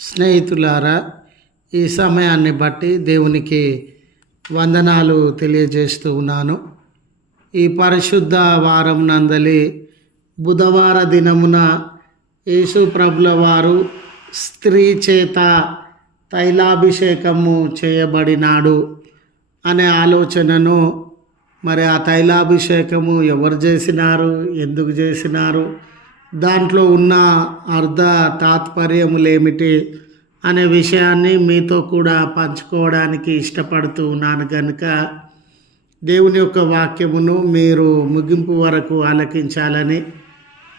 స్నేహితులారా ఈ సమయాన్ని బట్టి దేవునికి వందనాలు తెలియజేస్తూ ఉన్నాను. ఈ పరిశుద్ధ వారం నందలి బుధవార దినమున యేసు ప్రభుల వారు స్త్రీ చేత తైలాభిషేకము చేయబడినాడు అనే ఆలోచనను మరి ఆ తైలాభిషేకము ఎవరు చేసినారు ఎందుకు చేసినారు దాంట్లో ఉన్న అర్ధ తాత్పర్యములేమిటి అనే విషయాన్ని మీతో కూడా పంచుకోవడానికి ఇష్టపడుతూ ఉన్నాను కనుక దేవుని యొక్క వాక్యమును మీరు ముగింపు వరకు ఆలకించాలని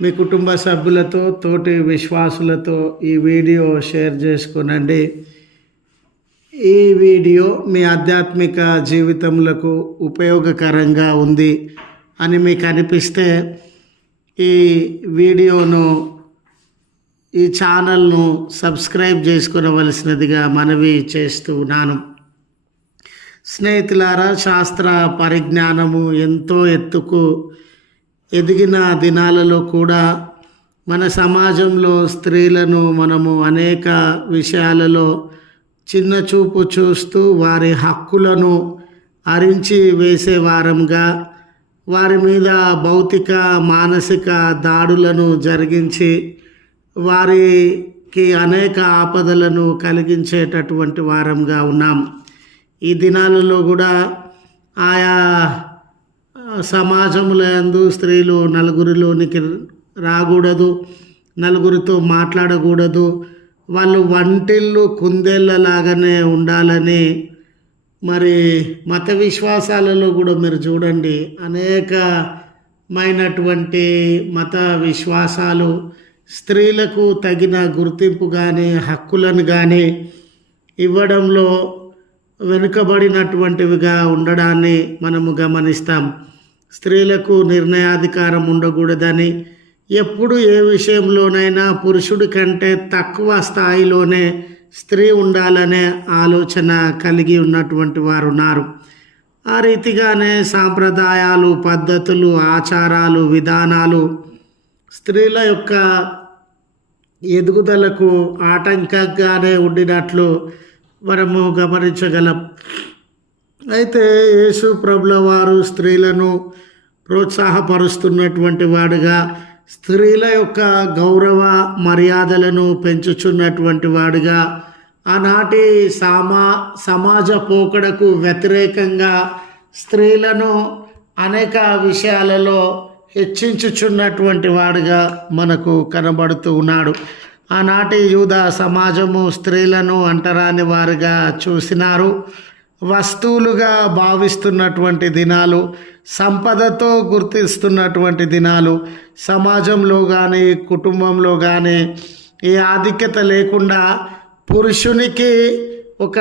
మీ కుటుంబ సభ్యులతో తోటి విశ్వాసులతో ఈ వీడియో షేర్ చేసుకునండి. ఈ వీడియో మీ ఆధ్యాత్మిక జీవితములకు ఉపయోగకరంగా ఉంది అని మీకు అనిపిస్తే ఈ వీడియోను ఈ ఛానల్ను సబ్స్క్రైబ్ చేసుకునవలసినదిగా మనవి చేస్తున్నాను స్నేహితులారా శాస్త్ర పరిజ్ఞానము ఎంతో ఎత్తుకు ఎదిగిన దినాలలో కూడా మన సమాజంలో స్త్రీలను మనము అనేక విషయాలలో చిన్న చూపు చూస్తూ వారి హక్కులను అరించి వేసేవారంగా వారి మీద భౌతిక మానసిక దాడులను జరిగించి వారికి అనేక ఆపదలను కలిగించేటటువంటి వారంగా ఉన్నాం. ఈ దినాలలో కూడా ఆయా సమాజంలో ఎందు స్త్రీలు నలుగురిలోనికి రాకూడదు నలుగురితో మాట్లాడకూడదు. వాళ్ళు వంటిల్లు కుందేళ్ళలాగానే ఉండాలని మరి మత విశ్వాసాలలో కూడా మీరు చూడండి అనేకమైనటువంటి మత విశ్వాసాలు స్త్రీలకు తగిన గుర్తింపు కానీ హక్కులను కానీ ఇవ్వడంలో వెనుకబడినటువంటివిగా ఉండడాన్ని మనము గమనిస్తాం. స్త్రీలకు నిర్ణయాధికారం ఉండకూడదని ఎప్పుడు ఏ విషయంలోనైనా పురుషుడి కంటే తక్కువ స్థాయిలోనే స్త్రీ ఉండాలనే ఆలోచన కలిగి ఉన్నటువంటి వారు ఉన్నారు. ఆ రీతిగానే సాంప్రదాయాలు పద్ధతులు ఆచారాలు విధానాలు స్త్రీల యొక్క ఎదుగుదలకు ఆటంకంగానే ఉండినట్లు మనము గమనించగలం. అయితే యేసు ప్రభుల వారు స్త్రీలను ప్రోత్సాహపరుస్తున్నటువంటి వాడుగా స్త్రీల యొక్క గౌరవ మర్యాదలను పెంచుచున్నటువంటి వాడుగా ఆనాటి సామా సమాజ పోకడకు వ్యతిరేకంగా స్త్రీలను అనేక విషయాలలో హెచ్చించుచున్నటువంటి వాడుగా మనకు కనబడుతూ ఉన్నాడు. ఆనాటి యూద సమాజము స్త్రీలను అంటరాని వారుగా చూసినారు. వస్తువులుగా భావిస్తున్నటువంటి దినాలు సంపదతో గుర్తిస్తున్నటువంటి దినాలు సమాజంలో కానీ కుటుంబంలో కానీ ఈ ఆధిక్యత లేకుండా పురుషునికి ఒక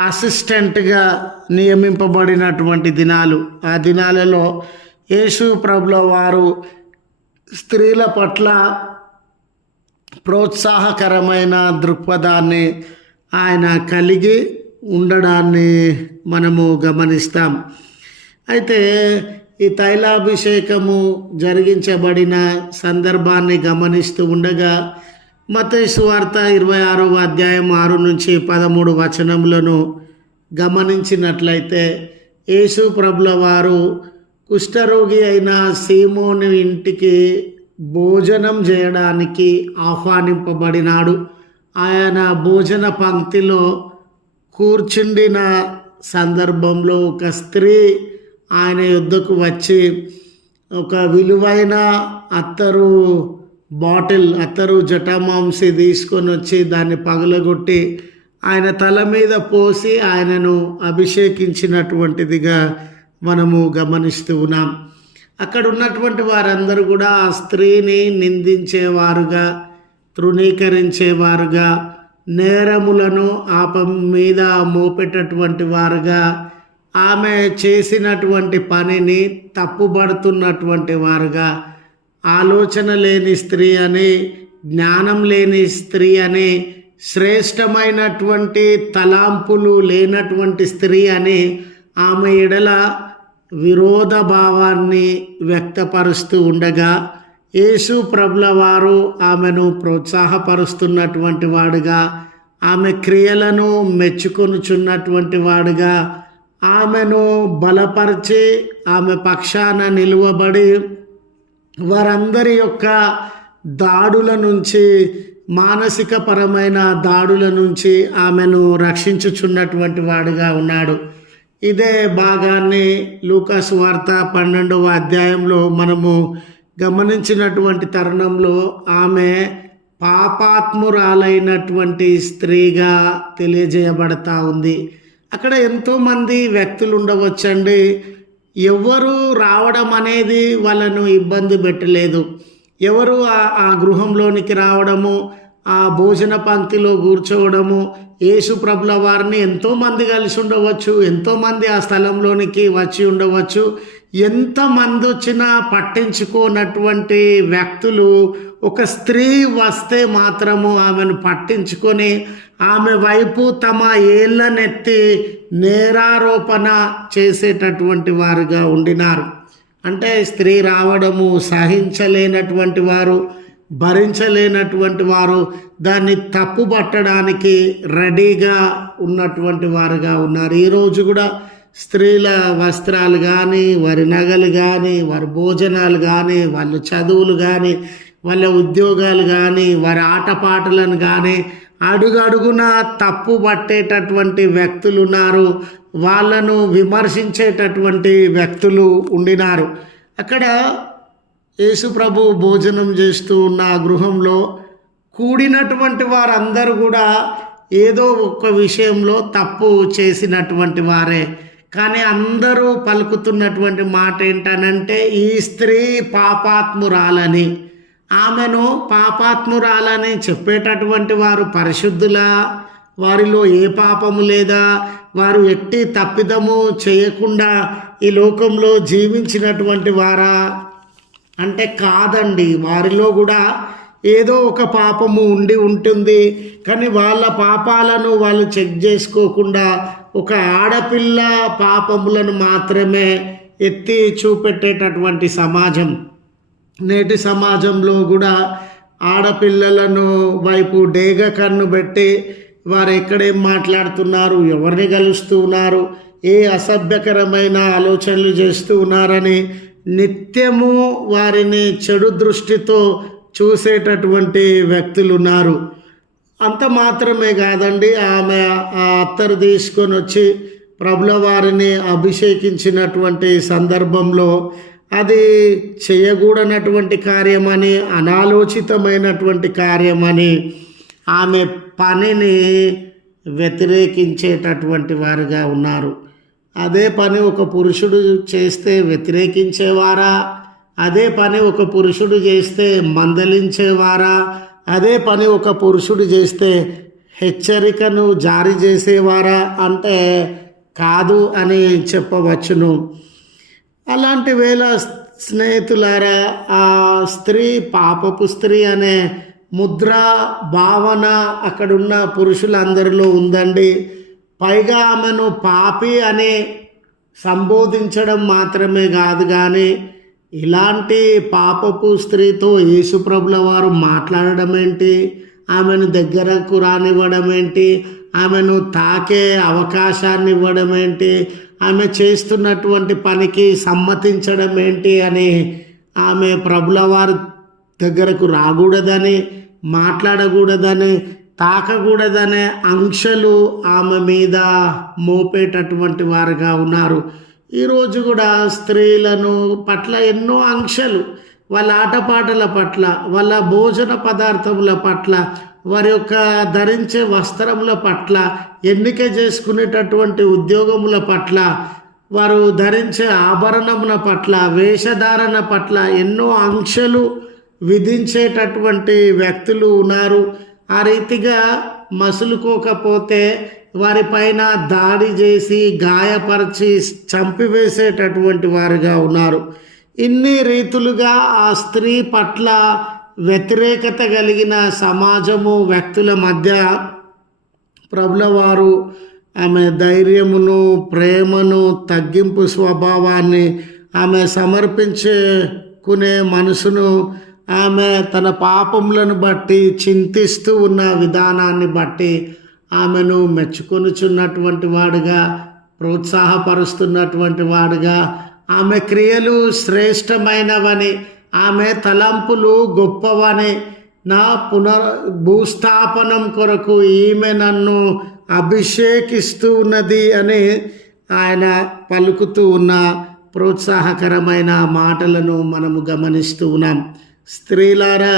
అసిస్టెంట్గా నియమింపబడినటువంటి దినాలు. ఆ దినాలలో యేసు ప్రభుల వారు స్త్రీల పట్ల ప్రోత్సాహకరమైన దృక్పథాన్ని ఆయన కలిగి ఉండడాన్ని మనము గమనిస్తాం. అయితే ఈ తైలాభిషేకము జరిగించబడిన సందర్భాన్ని గమనిస్తూ ఉండగా మతేశ్వార్త వార్త ఇరవై ఆరవ అధ్యాయం ఆరు నుంచి పదమూడు వచనములను గమనించినట్లయితే యేసు ప్రభుల వారు కుష్ఠరోగి అయిన సీమోని ఇంటికి భోజనం చేయడానికి ఆహ్వానింపబడినాడు. ఆయన భోజన పంక్తిలో కూర్చుండిన సందర్భంలో ఒక స్త్రీ ఆయన యుద్ధకు వచ్చి ఒక విలువైన అత్తరు బాటిల్ అత్తరు జటామాంసి తీసుకొని వచ్చి దాన్ని పగలగొట్టి ఆయన తల మీద పోసి ఆయనను అభిషేకించినటువంటిదిగా మనము గమనిస్తూ ఉన్నాం. అక్కడ ఉన్నటువంటి వారందరూ కూడా ఆ స్త్రీని నిందించేవారుగా తృణీకరించేవారుగా నేరములను ఆప మీద మోపేటటువంటి వారుగా ఆమె చేసినటువంటి పనిని తప్పుబడుతున్నటువంటి వారుగా ఆలోచన లేని స్త్రీ అని జ్ఞానం లేని స్త్రీ అని శ్రేష్టమైనటువంటి తలాంపులు లేనటువంటి స్త్రీ అని ఆమె ఎడల విరోధ భావాన్ని వ్యక్తపరుస్తూ ఉండగా యేసు ప్రభుల వారు ఆమెను ప్రోత్సాహపరుస్తున్నటువంటి వాడుగా ఆమె క్రియలను మెచ్చుకొనుచున్నటువంటి వాడుగా ఆమెను బలపరిచి ఆమె పక్షాన నిలువబడి వారందరి యొక్క దాడుల నుంచి మానసిక పరమైన దాడుల నుంచి ఆమెను రక్షించుచున్నటువంటి వాడుగా ఉన్నాడు. ఇదే భాగాన్ని లూకాస్ వార్త పన్నెండవ అధ్యాయంలో మనము గమనించినటువంటి తరుణంలో ఆమె పాపాత్మురాలైనటువంటి స్త్రీగా తెలియజేయబడతా ఉంది. అక్కడ ఎంతోమంది వ్యక్తులు ఉండవచ్చండి. ఎవరు రావడం అనేది వాళ్ళను ఇబ్బంది పెట్టలేదు. ఎవరు ఆ- ఆ గృహంలోనికి రావడము ఆ భోజన పంక్తిలో కూర్చోవడము యేసు ప్రభుల వారిని ఎంతోమంది కలిసి ఉండవచ్చు ఎంతోమంది ఆ స్థలంలోనికి వచ్చి ఉండవచ్చు. ఎంతమంది వచ్చినా పట్టించుకోనటువంటి వ్యక్తులు ఒక స్త్రీ వస్తే మాత్రము ఆమెను పట్టించుకొని ఆమె వైపు తమ ఏళ్ళనెత్తి నేరారోపణ చేసేటటువంటి వారుగా ఉండినారు. అంటే స్త్రీ రావడము సహించలేనటువంటి వారు భరించలేనటువంటి వారు దాన్ని తప్పుపట్టడానికి రెడీగా ఉన్నటువంటి వారుగా ఉన్నారు. ఈరోజు కూడా స్త్రీల వస్త్రాలు కానీ వారి నగలు కానీ వారి భోజనాలు కానీ వాళ్ళ చదువులు కానీ వాళ్ళ ఉద్యోగాలు కానీ వారి ఆటపాటలను కానీ అడుగడుగున తప్పు పట్టేటటువంటి వ్యక్తులు ఉన్నారు. వాళ్ళను విమర్శించేటటువంటి వ్యక్తులు ఉండినారు. అక్కడ యేసుప్రభు భోజనం చేస్తూ ఉన్న గృహంలో కూడినటువంటి వారందరూ కూడా ఏదో ఒక విషయంలో తప్పు చేసినటువంటి వారే. కానీ అందరూ పలుకుతున్నటువంటి మాట ఏంటనంటే ఈ స్త్రీ పాపాత్మురాలని. ఆమెను పాపాత్మురాలని చెప్పేటటువంటి వారు పరిశుద్ధులా? వారిలో ఏ పాపము లేదా? వారు ఎట్టి తప్పిదము చేయకుండా ఈ లోకంలో జీవించినటువంటి వారా? అంటే కాదండి. వారిలో కూడా ఏదో ఒక పాపము ఉండి ఉంటుంది. కానీ వాళ్ళ పాపాలను వాళ్ళు చెక్ చేసుకోకుండా ఒక ఆడపిల్ల పాపములను మాత్రమే ఎత్తి చూపెట్టేటటువంటి సమాజం. నేటి సమాజంలో కూడా ఆడపిల్లలను వైపు డేగ కన్ను పెట్టి వారు ఎక్కడేం మాట్లాడుతున్నారు ఎవరిని కలుస్తూ ఉన్నారు ఏ అసభ్యకరమైన ఆలోచనలు చేస్తూ ఉన్నారని నిత్యము వారిని చెడు దృష్టితో చూసేటటువంటి వ్యక్తులు ఉన్నారు. అంత మాత్రమే కాదండి. ఆమె ఆ అత్తరు తీసుకొని వచ్చి ప్రభుల వారిని అభిషేకించినటువంటి సందర్భంలో అది చేయకూడనటువంటి కార్యమని అనాలోచితమైనటువంటి కార్యమని ఆమె పనిని వ్యతిరేకించేటటువంటి వారుగా ఉన్నారు. అదే పని ఒక పురుషుడు చేస్తే వ్యతిరేకించేవారా? అదే పని ఒక పురుషుడు చేస్తే మందలించేవారా? అదే పని ఒక పురుషుడు చేస్తే హెచ్చరికను జారీ చేసేవారా అంటే కాదు అని చెప్పవచ్చును. అలాంటి వేళ స్నేహితులారా ఆ స్త్రీ పాపపు స్త్రీ అనే ముద్ర భావన అక్కడున్న పురుషులందరిలో ఉందండి. పైగా ఆమెను పాపి అని సంబోధించడం మాత్రమే కాదు కానీ ఇలాంటి పాపపు స్త్రీతో యేసుప్రభుల వారు మాట్లాడడం ఏంటి? ఆమెను దగ్గరకు రానివ్వడం ఏంటి? ఆమెను తాకే అవకాశాన్ని ఇవ్వడం ఏంటి? ఆమె చేస్తున్నటువంటి పనికి సమ్మతించడం ఏంటి అని ఆమె ప్రభుల వారి దగ్గరకు రాకూడదని మాట్లాడకూడదని తాకకూడదనే ఆంక్షలు ఆమె మీద మోపేటటువంటి వారుగా ఉన్నారు. ఈరోజు కూడా స్త్రీలను పట్ల ఎన్నో ఆంక్షలు వాళ్ళ ఆటపాటల పట్ల వాళ్ళ భోజన పదార్థముల పట్ల వారి యొక్క ధరించే వస్త్రముల పట్ల ఎన్నిక చేసుకునేటటువంటి ఉద్యోగముల పట్ల వారు ధరించే ఆభరణముల పట్ల వేషధారణ పట్ల ఎన్నో ఆంక్షలు విధించేటటువంటి వ్యక్తులు ఉన్నారు. ఆ రీతిగా మసులుకోకపోతే వారిపైన దాడి చేసి గాయపరిచి చంపివేసేటటువంటి వారుగా ఉన్నారు. ఇన్ని రీతులుగా ఆ స్త్రీ పట్ల వ్యతిరేకత కలిగిన సమాజము వ్యక్తుల మధ్య ప్రభుల వారు ఆమె ధైర్యమును ప్రేమను తగ్గింపు స్వభావాన్ని ఆమె సమర్పించుకునే మనసును ఆమె తన పాపములను బట్టి చింతిస్తూ ఉన్న విధానాన్ని బట్టి ఆమెను మెచ్చుకొనుచున్నటువంటి వాడుగా ప్రోత్సాహపరుస్తున్నటువంటి వాడుగా ఆమె క్రియలు శ్రేష్టమైనవని ఆమె తలంపులు గొప్పవని నా పునర్ భూస్థాపనం కొరకు ఈమె నన్ను అభిషేకిస్తూ ఉన్నది అని ఆయన పలుకుతూ ఉన్న ప్రోత్సాహకరమైన మాటలను మనము గమనిస్తూ ఉన్నాం. స్త్రీలారా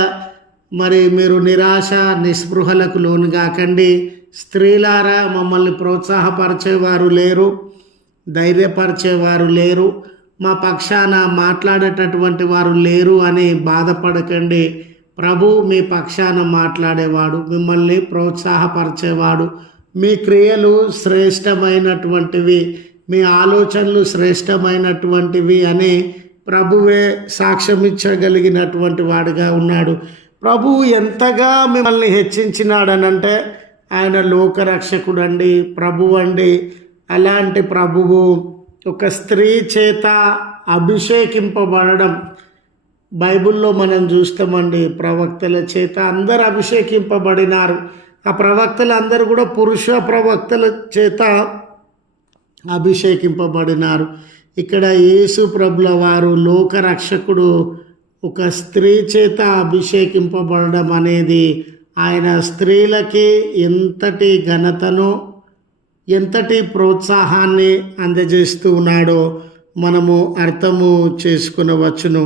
మరి మీరు నిరాశ నిస్పృహలకు లోను కాకండి స్త్రీలారా మమ్మల్ని ప్రోత్సాహపరిచేవారు లేరు ధైర్యపరిచేవారు లేరు మా పక్షాన మాట్లాడేటటువంటి వారు లేరు అని బాధపడకండి. ప్రభు మీ పక్షాన మాట్లాడేవాడు మిమ్మల్ని ప్రోత్సాహపరిచేవాడు. మీ క్రియలు శ్రేష్టమైనటువంటివి మీ ఆలోచనలు శ్రేష్టమైనటువంటివి అని ప్రభువే సాక్ష్యం ఇచ్చగలిగినటువంటి వాడుగా ఉన్నాడు. ప్రభువు ఎంతగా మిమ్మల్ని హెచ్చించినాడనంటే ఆయన లోకరక్షకుడు అండి ప్రభు అండి అలాంటి ప్రభువు ఒక స్త్రీ చేత అభిషేకింపబడడం బైబిల్లో మనం చూస్తామండి. ప్రవక్తల చేత అందరు అభిషేకింపబడినారు. ఆ ప్రవక్తలు అందరూ కూడా పురుష ప్రవక్తల చేత అభిషేకింపబడినారు. ఇక్కడ యేసు ప్రభుల వారు లోకరక్షకుడు ఒక స్త్రీ చేత అభిషేకింపబడడం అనేది ఆయన స్త్రీలకి ఎంతటి ఘనతను ఎంతటి ప్రోత్సాహాన్ని అందజేస్తూ ఉన్నాడో మనము అర్థము చేసుకునవచ్చును.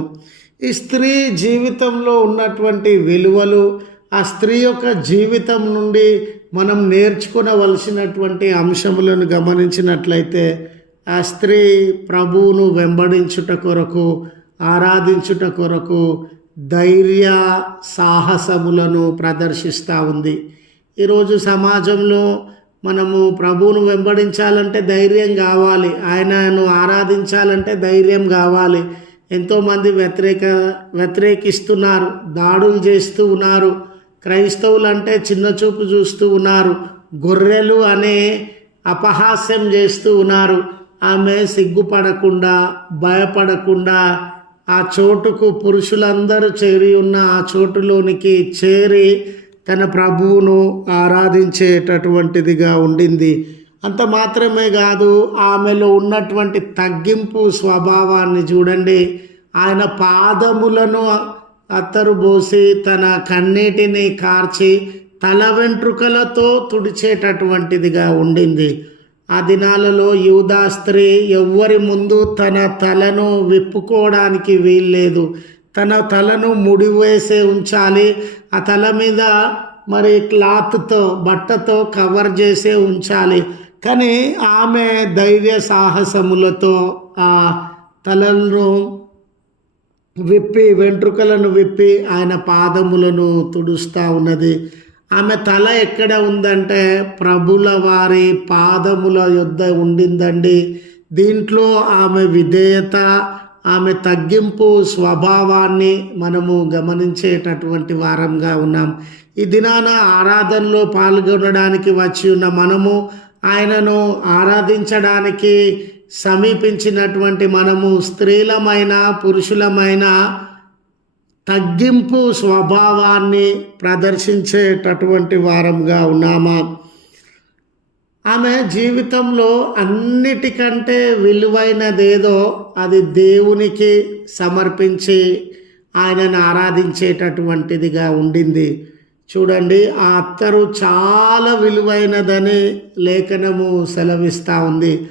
ఈ స్త్రీ జీవితంలో ఉన్నటువంటి విలువలు ఆ స్త్రీ యొక్క జీవితం నుండి మనం నేర్చుకునవలసినటువంటి అంశములను గమనించినట్లయితే ఆ స్త్రీ ప్రభువును వెంబడించుట కొరకు ఆరాధించుట కొరకు ధైర్య సాహసములను ప్రదర్శిస్తూ ఉంది. ఈరోజు సమాజంలో మనము ప్రభువును వెంబడించాలంటే ధైర్యం కావాలి. ఆయనను ఆరాధించాలంటే ధైర్యం కావాలి. ఎంతోమంది వ్యతిరేక వ్యతిరేకిస్తున్నారు దాడులు చేస్తూ ఉన్నారు. క్రైస్తవులు అంటే చిన్న చూపు చూస్తూ ఉన్నారు. గొర్రెలు అనే అపహాస్యం చేస్తూ ఉన్నారు. ఆమె సిగ్గుపడకుండా భయపడకుండా ఆ చోటుకు పురుషులందరూ చేరి ఉన్న ఆ చోటులోనికి చేరి తన ప్రభువును ఆరాధించేటటువంటిదిగా ఉండింది. అంత మాత్రమే కాదు ఆమెలో ఉన్నటువంటి తగ్గింపు స్వభావాన్ని చూడండి. ఆయన పాదములను అత్తరు పోసి తన కన్నీటిని కార్చి తల వెంట్రుకలతో తుడిచేటటువంటిదిగా ఉండింది. ఆ దినాలలో యూదా స్త్రీ ఎవ్వరి ముందు తన తలను విప్పుకోవడానికి వీల్లేదు. తన తలను ముడివేసే ఉంచాలి. ఆ తల మీద మరి క్లాత్తో బట్టతో కవర్ చేసే ఉంచాలి. కానీ ఆమె ధైర్య సాహసములతో ఆ తలను విప్పి వెంట్రుకలను విప్పి ఆయన పాదములను తుడుస్తూ ఉన్నది. ఆమె తల ఎక్కడ ఉందంటే ప్రభుల వారి పాదముల యొద్ద ఉండిందండి. దీంట్లో ఆమె విధేయత ఆమె తగ్గింపు స్వభావాన్ని మనము గమనించేటటువంటి వారంగా ఉన్నాం. ఈ దినాన ఆరాధనలో పాల్గొనడానికి వచ్చి ఉన్న మనము ఆయనను ఆరాధించడానికి సమీపించినటువంటి మనము స్త్రీలమైన పురుషులమైన తగ్గింపు స్వభావాన్ని ప్రదర్శించేటటువంటి వారంగా ఉన్నామా? ఆమె జీవితంలో అన్నిటికంటే విలువైనదేదో అది దేవునికి సమర్పించి ఆయనను ఆరాధించేటటువంటిదిగా ఉండింది. చూడండి ఆ అత్తరు చాలా విలువైనదని లేఖనము సెలవిస్తూ ఉంది.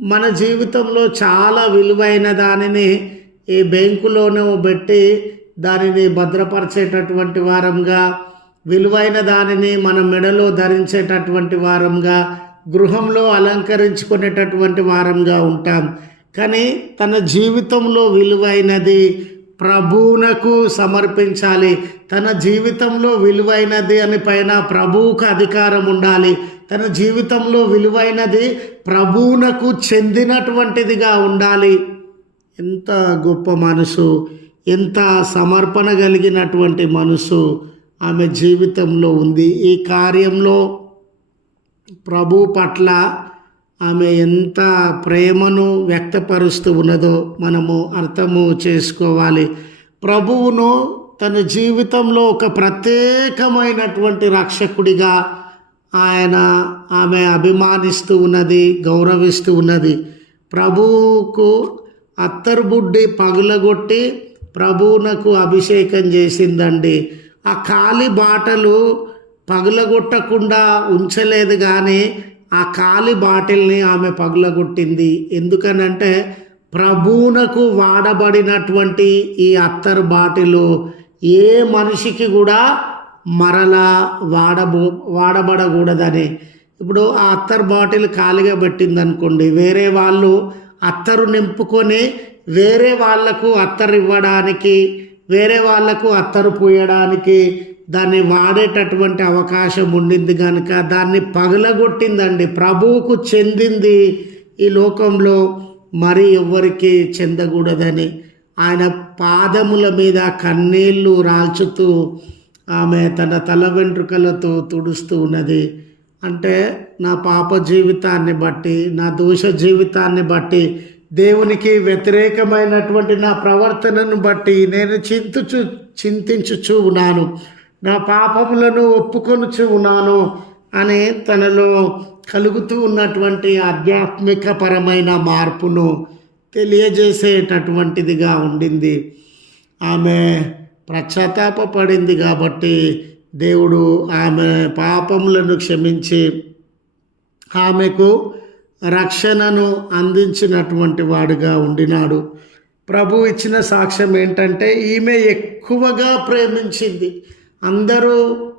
మన జీవితంలో చాలా విలువైన దానిని ఈ బ్యాంకులోనూ పెట్టి దానిని భద్రపరిచేటటువంటి వారంగా విలువైన దానిని మన మెడలో ధరించేటటువంటి వారంగా గృహంలో అలంకరించుకునేటటువంటి వారంగా ఉంటాం. కానీ తన జీవితంలో విలువైనది ప్రభువునకు సమర్పించాలి. తన జీవితంలో విలువైనది అని పైన ప్రభువుకు అధికారం ఉండాలి. తన జీవితంలో విలువైనది ప్రభువునకు చెందినటువంటిదిగా ఉండాలి. ఎంత గొప్ప మనసు. ఎంత సమర్పణ కలిగినటువంటి మనసు ఆమె జీవితంలో ఉంది. ఈ కార్యంలో ప్రభు పట్ల ఆమె ఎంత ప్రేమను వ్యక్తపరుస్తూ ఉన్నదో మనము అర్థము చేసుకోవాలి. ప్రభువును తన జీవితంలో ఒక ప్రత్యేకమైనటువంటి రక్షకుడిగా ఆయన ఆమె అభిమానిస్తూ ఉన్నది గౌరవిస్తూ ఉన్నది. ప్రభువుకు అత్తర్బుడ్డి పగులగొట్టి ప్రభువునకు అభిషేకం చేసిందండి. ఆ కాలి బాటలు పగులగొట్టకుండా ఉంచలేదు కానీ ఆ కాలి బాటిల్ని ఆమె పగులగొట్టింది. ఎందుకనంటే ప్రభువునకు వాడబడినటువంటి ఈ అత్తరు బాటిలు ఏ మనిషికి కూడా మరలా వాడబో వాడబడకూడదని. ఇప్పుడు ఆ అత్తర్ బాటిల్ ఖాళీగా పెట్టింది అనుకోండి వేరే వాళ్ళు అత్తరు నింపుకొని వేరే వాళ్ళకు అత్తరు ఇవ్వడానికి వేరే వాళ్ళకు అత్తరు పూయడానికి దాన్ని వాడేటటువంటి అవకాశం ఉండింది కనుక దాన్ని పగలగొట్టిందండి. ప్రభువుకు చెందింది ఈ లోకంలో మరి ఎవ్వరికి చెందకూడదని. ఆయన పాదముల మీద కన్నీళ్ళు రాల్చుతూ ఆమె తన తల వెంట్రుకలతో తుడుస్తూ ఉన్నది. అంటే నా పాప జీవితాన్ని బట్టి నా దోష జీవితాన్ని బట్టి దేవునికి వ్యతిరేకమైనటువంటి నా ప్రవర్తనను బట్టి నేను చింతుచు చింతించుచు ఉన్నాను. నా పాపములను ఒప్పుకొనుచు ఉన్నాను అని తనలో కలుగుతూ ఉన్నటువంటి ఆధ్యాత్మిక పరమైన మార్పును తెలియజేసేటటువంటిదిగా ఉండింది. ఆమె పశ్చాత్తాపడింది కాబట్టి దేవుడు ఆమె పాపములను క్షమించి ఆమెకు రక్షణను అందించినటువంటి వాడుగా ఉండినాడు. ప్రభు ఇచ్చిన సాక్ష్యం ఏంటంటే ఈమె ఎక్కువగా ప్రేమించింది. అందరూ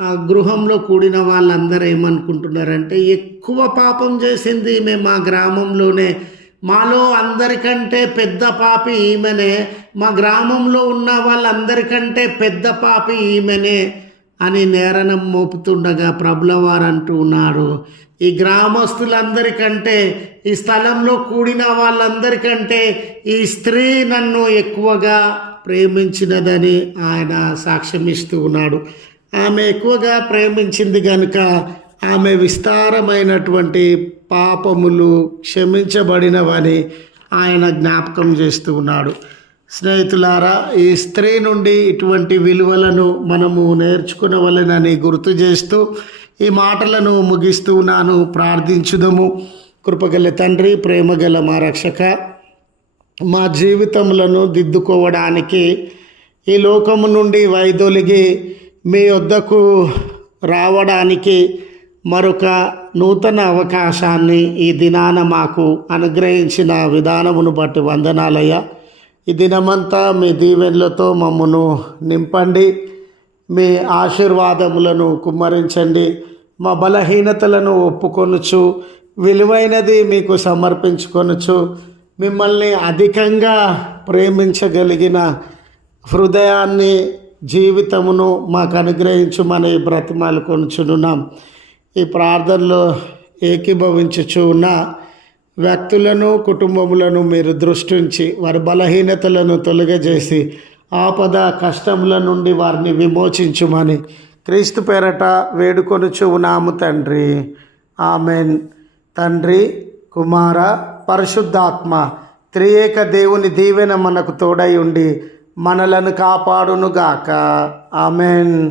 ఆ గృహంలో కూడిన వాళ్ళందరూ ఏమనుకుంటున్నారంటే ఎక్కువ పాపం చేసింది ఈమె మా గ్రామంలోనే. మాలో అందరికంటే పెద్ద పాపి ఈమెనే. మా గ్రామంలో ఉన్న వాళ్ళందరికంటే పెద్ద పాపి ఈమెనే. అని నేరణం మోపుతుండగా ప్రభులవారు అంటూ ఉన్నారు ఈ గ్రామస్తులందరికంటే ఈ స్థలంలో కూడిన వాళ్ళందరికంటే ఈ స్త్రీ నన్ను ఎక్కువగా ప్రేమించినదని ఆయన సాక్ష్యమిస్తూ ఉన్నాడు. ఆమె ఎక్కువగా ప్రేమించింది కనుక ఆమె విస్తారమైనటువంటి పాపములు క్షమించబడినవని ఆయన జ్ఞాపకం చేస్తూ ఉన్నాడు. స్నేహితులారా ఈ స్త్రీ నుండి ఇటువంటి విలువలను మనము నేర్చుకునవలెనని గుర్తు చేస్తూ ఈ మాటలను ముగిస్తూ నాను ప్రార్థించుదము. కృపగల తండ్రి ప్రేమగల మా రక్షక మా జీవితములను దిద్దుకోవడానికి ఈ లోకము నుండి వైదొలిగి మీ వద్దకు రావడానికి మరొక నూతన అవకాశాన్ని ఈ దినాన మాకు అనుగ్రహించిన విధానమును బట్టి వందనాలయ్యా. ఈ దినమంతా మీ దీవెనలతో మమ్మను నింపండి. మీ ఆశీర్వాదములను కుమ్మరించండి. మా బలహీనతలను ఒప్పుకొనుచు విలువైనది మీకు సమర్పించుకొనుచు మిమ్మల్ని అధికంగా ప్రేమించగలిగిన హృదయాన్ని జీవితమును మాకు అనుగ్రహించుమని బ్రతిమాలు కొనుచునున్నాం. ఈ ప్రార్థనలో ఏకీభవించుచు ఉన్న వ్యక్తులను కుటుంబములను మీరు దృష్టించి వారి బలహీనతలను తొలగజేసి ఆపద కష్టముల నుండి వారిని విమోచించుమని క్రీస్తు పేరట వేడుకొనుచు ఉన్నాము తండ్రి. ఆమెన్. తండ్రి కుమార పరిశుద్ధాత్మ త్రియేక దేవుని దీవెన మనకు తోడై ఉండి మనలను కాపాడునుగాక. ఆమెన్.